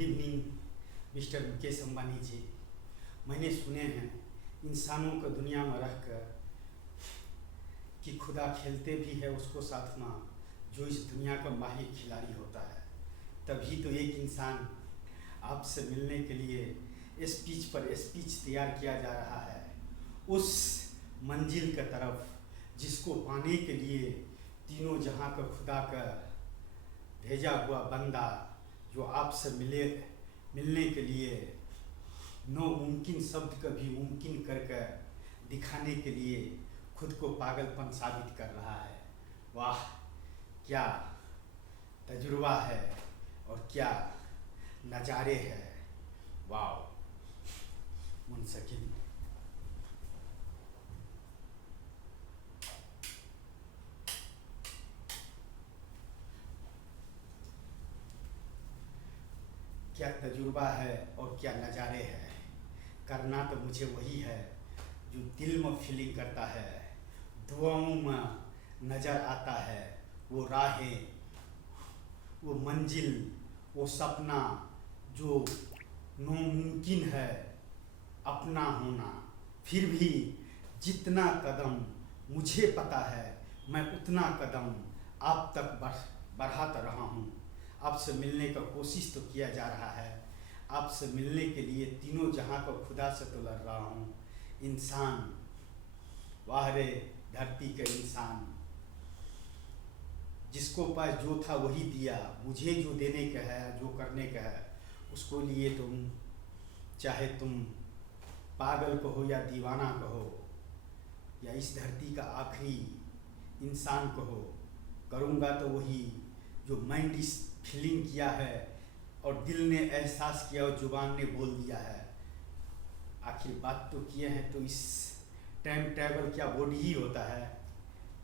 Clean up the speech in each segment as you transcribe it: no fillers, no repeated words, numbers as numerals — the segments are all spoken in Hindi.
Good evening mister Mukesh Ambani ji. मैंने सुने हैं इंसानों को दुनिया में रखकर कि खुदा खेलते भी है उसको साथ में जो इस दुनिया का माहिर खिलाड़ी होता है। तभी तो एक इंसान आपसे मिलने के लिए स्पीच पर स्पीच तैयार किया जा रहा है उस मंजिल की तरफ जिसको पाने के लिए तीनों जहां का खुदा का भेजा हुआ बंदा जो आपसे मिलने के लिए नामुमकिन शब्द को भी मुमकिन करके दिखाने के लिए खुद को पागलपन साबित कर रहा है। वाह, क्या तजुर्बा है और क्या नज़ारे हैं। वाह मुनसकिन। क्या तजुर्बा है और क्या नज़ारे हैं। करना तो मुझे वही है जो दिल में फीलिंग करता है, दुआओं में नज़र आता है। वो राहें, वो मंजिल, वो सपना जो नामुमकिन है अपना होना। फिर भी जितना कदम मुझे पता है मैं उतना कदम आप तक बढ़ाता रहा हूँ। आपसे मिलने का कोशिश तो किया जा रहा है, आपसे मिलने के लिए तीनों जहां को खुदा से तो लड़ रहा हूँ। इंसान, वाह रे धरती के इंसान, जिसको पास जो था वही दिया, मुझे जो देने का है जो करने का है उसको लिए तुम, चाहे तुम पागल कहो या दीवाना कहो या इस धरती का आखिरी इंसान कहो, करूँगा तो वही जो माइंड इस फीलिंग किया है और दिल ने एहसास किया और जुबान ने बोल दिया है। आखिर बात तो किए हैं तो इस टाइम ट्रैवल क्या बॉडी ही होता है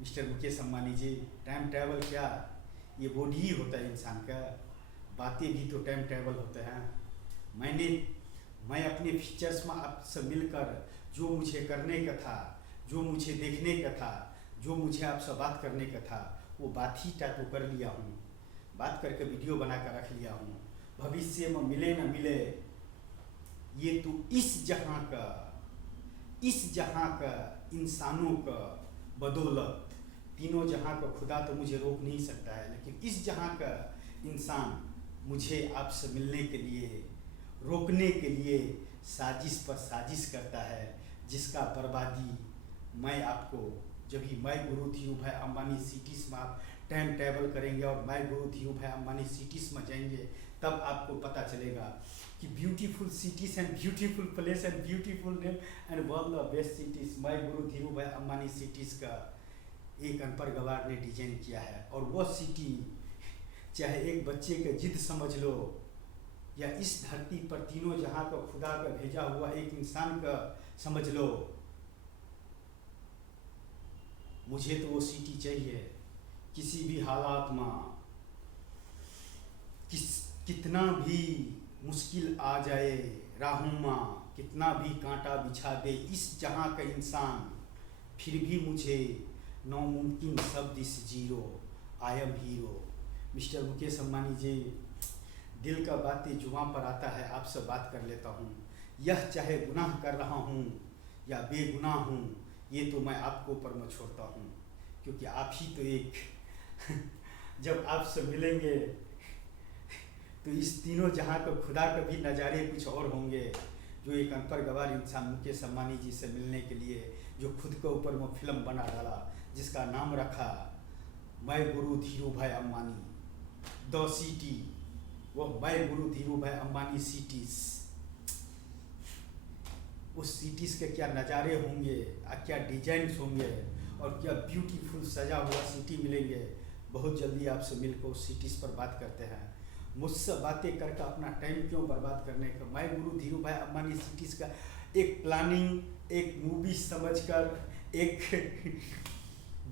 मिस्टर मुकेश अंबानी जी। टाइम ट्रैवल क्या ये बॉडी ही होता है इंसान का। बातें भी तो टाइम ट्रैवल होते हैं। मैं अपने फीचर्स में आपसे मिलकर जो मुझे करने का था, जो मुझे देखने का था, जो मुझे आपसे बात करने का था वो बात ही तो कर लिया हूँ। बात करके वीडियो बना कर रख लिया हूँ। भविष्य में मिले न मिले ये तो इस जहां का इंसानों का बदौलत, तीनों जहां का खुदा तो मुझे रोक नहीं सकता है, लेकिन इस जहां का इंसान मुझे आपसे मिलने के लिए, रोकने के लिए साजिश पर साजिश करता है, जिसका बर्बादी मैं आपको जब ही मैं गुरु धीरूभाई अंबानी सिटीज़ में आप टाइम ट्रैवल करेंगे और मैं गुरु धीरूभाई अंबानी सिटीज़ में जाएंगे तब आपको पता चलेगा कि beautiful cities and beautiful place and beautiful name and world of best cities मैं गुरु धीरूभाई अंबानी सिटीज़ का एक अनपढ़ गवार ने डिजाइन किया है। और वह सिटी चाहे एक बच्चे का जिद समझ लो या इस धरती पर तीनों जहां का खुदा का भेजा हुआ एक इंसान का समझ लो, मुझे तो वो सिटी चाहिए। किसी भी हालात में कितना भी मुश्किल आ जाए राहों में, कितना भी कांटा बिछा दे इस जहां का इंसान, फिर भी मुझे नामुमकिन शब्द is zero, I am hero. Mister Mukesh Ambani ji, दिल का बातें जुबां पर आता है, आपसे बात कर लेता हूँ। यह चाहे गुनाह कर रहा हूँ या बेगुनाह हूँ, ये तो मैं आपको ऊपर में छोड़ता हूँ, क्योंकि आप ही तो एक जब आपसे मिलेंगे तो इस तीनों जहां का खुदा के भी नज़ारे कुछ और होंगे। जो एक अनपढ़ गवार इंसान मुकेश अंबानी जी से मिलने के लिए जो खुद के ऊपर में फिल्म बना डाला, जिसका नाम रखा मैं गुरु धीरूभाई अंबानी द सिटी, वो मैं गुरु धीरूभाई अंबानी सिटीज़। उस सिटीज़ के क्या नज़ारे होंगे, क्या डिजाइन्स होंगे और क्या ब्यूटीफुल सजा हुआ सिटी मिलेंगे। बहुत जल्दी आपसे मिलकर उस सिटीज़ पर बात करते हैं। मुझसे बातें करके अपना टाइम क्यों बर्बाद करने का। मैं गुरु धीरूभाई अंबानी सिटीज़ का एक प्लानिंग, एक मूवी समझकर, एक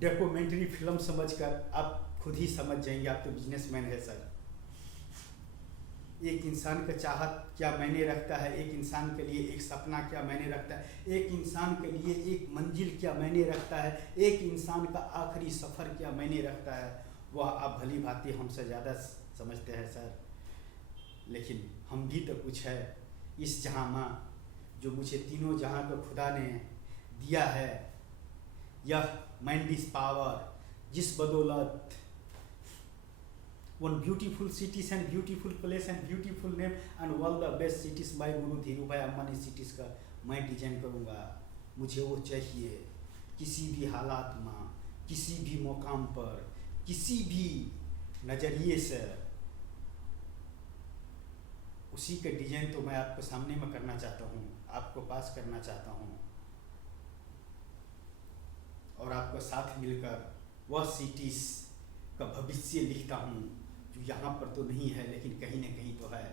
डॉक्यूमेंट्री फिल्म समझकर आप खुद ही समझ जाएंगे। आप तो बिजनेसमैन है सर। एक इंसान का चाहत क्या मायने रखता है, एक इंसान के लिए एक सपना क्या मायने रखता है, एक इंसान के लिए एक मंजिल क्या मायने रखता है, एक इंसान का आखिरी सफ़र क्या मायने रखता है, वह आप भली भांति हमसे ज़्यादा समझते हैं सर। लेकिन हम भी तो कुछ है इस जहाँ माँ, जो मुझे तीनों जहाँ का खुदा ने दिया है। यह माइंड इज पावर, जिस बदौलत one beautiful cities and beautiful place and beautiful name and all the best cities by Guru Dhiru भाई अम्बानी सिटीज का मैं डिजाइन करूँगा। मुझे वो चाहिए किसी भी हालात में, किसी भी मुकाम पर, किसी भी नज़रिए से। उसी का डिजाइन तो मैं आपके सामने में करना चाहता हूँ, आपको पास करना चाहता हूँ, और आपको साथ मिलकर वह सिटीज का भविष्य लिखता हूँ जो यहाँ पर तो नहीं है लेकिन कहीं न कहीं तो है।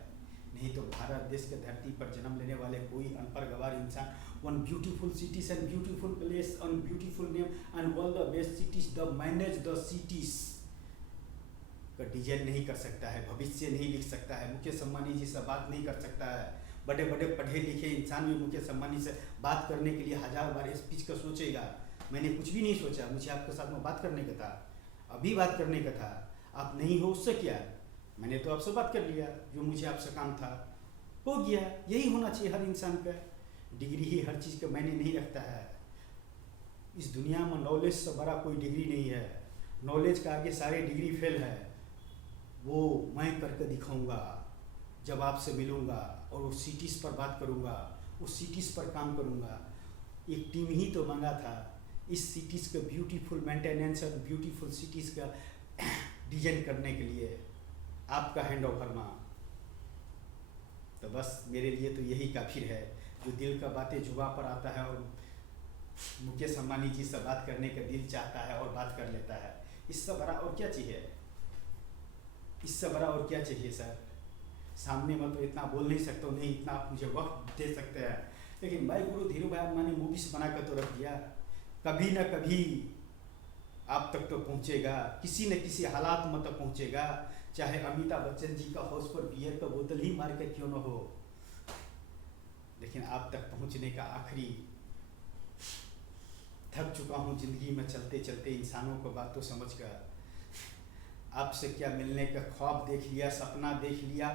नहीं तो भारत देश के धरती पर जन्म लेने वाले कोई अनपढ़ गवार इंसान one beautiful cities and beautiful place and beautiful name and all the best cities the manage the cities का डिजाइन नहीं कर सकता है, भविष्य नहीं लिख सकता है, मुकेश अंबानी जी से बात नहीं कर सकता है। बड़े बड़े पढ़े लिखे इंसान भी मुकेश अंबानी से बात करने के लिए 1000 बार स्पीच का सोचेगा। मैंने कुछ भी नहीं सोचा, मुझे आपके साथ में बात करने का था, अभी बात करने का था। आप नहीं हो उससे क्या, मैंने तो आपसे बात कर लिया, जो मुझे आपसे काम था हो गया। यही होना चाहिए हर इंसान का। डिग्री ही हर चीज़ का मायने नहीं रखता है। इस दुनिया में नॉलेज से बड़ा कोई डिग्री नहीं है। नॉलेज का आगे सारे डिग्री फेल है। वो मैं करके दिखाऊंगा जब आपसे मिलूंगा और उस सिटीज़ पर बात करूंगा, उस सिटीज़ पर काम करूंगा। एक टीम ही तो मांगा था इस सिटीज़ का ब्यूटीफुल मेंटेनेंस और ब्यूटीफुल सिटीज़ का डिजाइन करने के लिए, आपका हैंड ओवर माँ। तो बस मेरे लिए तो यही काफ़ी है, जो दिल का बातें जुबां पर आता है और मुकेश अंबानी जी से बात करने का दिल चाहता है और बात कर लेता है। इससे बड़ा और क्या चाहिए, इससे बड़ा और क्या चाहिए सर। सामने में तो इतना बोल नहीं सकता हूँ, नहीं इतना आप मुझे वक्त दे सकते हैं, लेकिन भाई गुरु धीरू भाई अम्बानी मूवीज बना कर तो रख दिया। कभी ना कभी आप तक तो पहुँचेगा, किसी न किसी हालात में तो पहुँचेगा। चाहे अमिताभ बच्चन जी का हाउस पर बियर का बोतल ही मार कर क्यों न हो, लेकिन आप तक पहुँचने का आखिरी थक चुका हूँ जिंदगी में चलते चलते इंसानों को बात तो समझ कर। आपसे क्या मिलने का ख्वाब देख लिया, सपना देख लिया,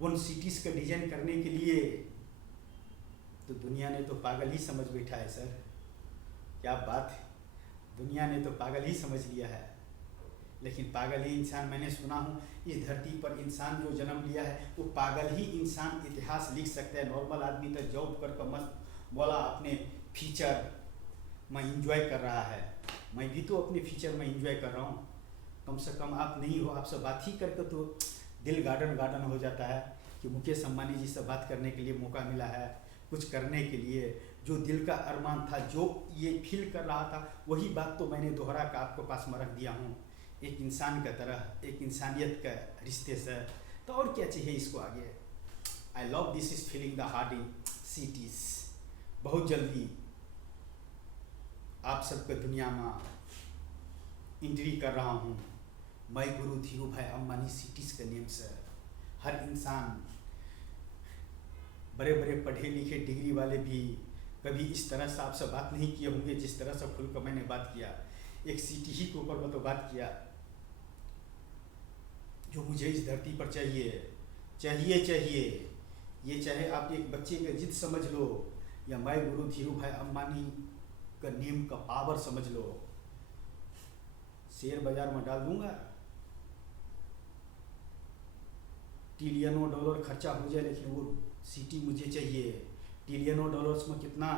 उन सिटीज़ का डिजाइन करने के लिए तो दुनिया ने तो पागल ही समझ बैठा है सर। क्या बात है, दुनिया ने तो पागल ही समझ लिया है। लेकिन पागल ही इंसान, मैंने सुना हूँ इस धरती पर इंसान जो जन्म लिया है वो पागल ही इंसान इतिहास लिख सकता है। नॉर्मल आदमी तो जॉब कर मस्त बोला अपने फ्यूचर में इंजॉय कर रहा है। मैं भी तो अपने फ्यूचर में इंजॉय कर रहा हूँ। कम से कम आप नहीं हो, आपसे बात ही करके तो दिल गार्डन गार्डन हो जाता है कि मुकेश अंबानी जी से बात करने के लिए मौका मिला है, कुछ करने के लिए। जो दिल का अरमान था, जो ये फील कर रहा था, वही बात तो मैंने दोहरा कर आपको पास में रख दिया हूँ, एक इंसान का तरह, एक इंसानियत का रिश्ते से। तो और क्या चाहिए इसको आगे। I love this is feeling the heart in cities. बहुत जल्दी आप सबके दुनिया में एंट्री कर रहा हूँ मैं गुरु धीरू भाई अम्बानी सिटीज़ के नेम से। हर इंसान, बड़े बड़े पढ़े लिखे डिग्री वाले भी कभी इस तरह से आपसे बात नहीं किए होंगे जिस तरह से खुल कर मैंने बात किया। एक सिटी ही के ऊपर मैं तो बात किया जो मुझे इस धरती पर चाहिए चाहिए चाहिए। ये चाहे आप एक बच्चे का जिद समझ लो या मैं गुरु धीरू भाई अम्बानी का नेम का पावर समझ लो, शेयर बाजार में डाल दूंगा, ट्रिलियनों डॉलर खर्चा हो जाए, लेकिन वो सिटी मुझे चाहिए। ट्रिलियनों डॉलर्स में कितना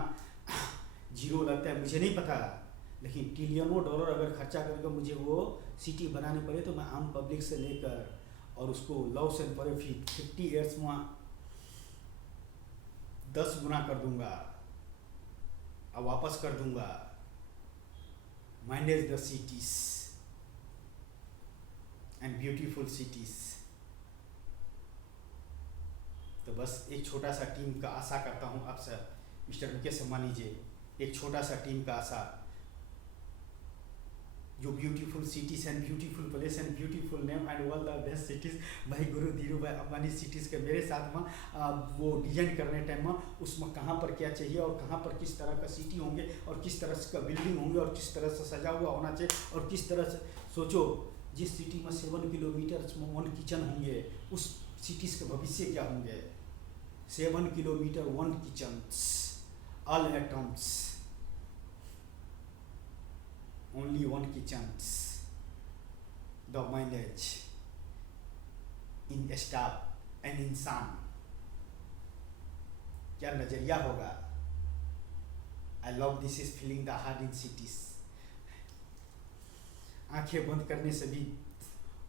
जीरो लगता है मुझे नहीं पता, लेकिन ट्रिलियनों डॉलर अगर खर्चा करके मुझे वो सिटी बनाने पड़े तो मैं आम पब्लिक से लेकर और उसको लॉस एंड फॉर 50 ईयर्स में 10 गुना कर दूंगा और वापस कर दूंगा। Manage the cities and beautiful cities. तो बस एक छोटा सा टीम का आशा करता हूँ आपसे मिस्टर मुकेश अंबानी जी, एक छोटा सा टीम का आशा, जो beautiful cities and beautiful place and beautiful name and all the best cities भाई गुरु धीरू भाई अम्बानी सिटीज़ के मेरे साथ में वो डिजाइन करने टाइम में उसमें कहाँ पर क्या चाहिए और कहाँ पर किस तरह का सिटी होंगे और किस तरह का बिल्डिंग होंगे और किस तरह से सजा हुआ होना चाहिए और किस तरह से सोचो जिस सिटी में 7 किलोमीटर में 1 किचन होंगे, उस सिटीज़ के भविष्य क्या होंगे? 7 kilometre 1 kitchens, all atoms, only 1 kitchens, the mileage in staff and इंसान, क्या नजरिया होगा? I love this is feeling the heart in cities. आंखें बंद करने से भी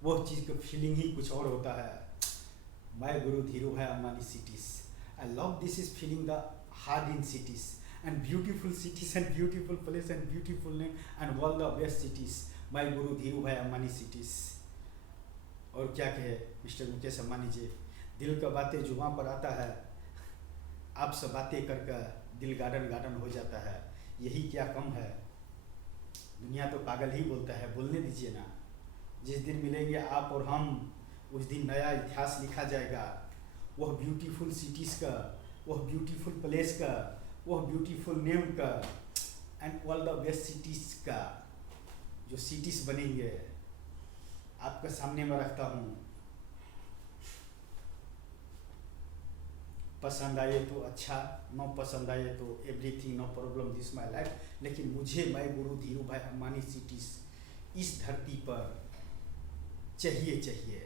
वो चीज़ का फीलिंग ही कुछ और होता है। माय गुरु धीरू भाई Ambani cities, I love this is feeling the heart in cities and beautiful cities and beautiful place and beautiful name and all the best cities, my गुरु धीरू भाई अंबानी सिटीज। और क्या कहे मिस्टर मुकेश अंबानी जी, दिल का बातें जुबां पर आता है, आपसे बातें करके दिल गार्डन गार्डन हो जाता है। यही क्या कम है? दुनिया तो पागल ही बोलता है, बोलने दीजिए ना। जिस दिन मिलेंगे आप और हम, उस दिन नया इतिहास लिखा जाएगा। वह ब्यूटीफुल सिटीज़ का, वह ब्यूटीफुल प्लेस का, वह ब्यूटीफुल नेम का and all the best cities का जो सिटीज़ बनेंगे, आपके सामने में रखता हूँ। पसंद आए तो अच्छा, न पसंद आए तो everything, no problem, this my life. लेकिन मुझे माय गुरु धीरू भाई अंबानी सिटीज़ इस धरती पर चाहिए चाहिए।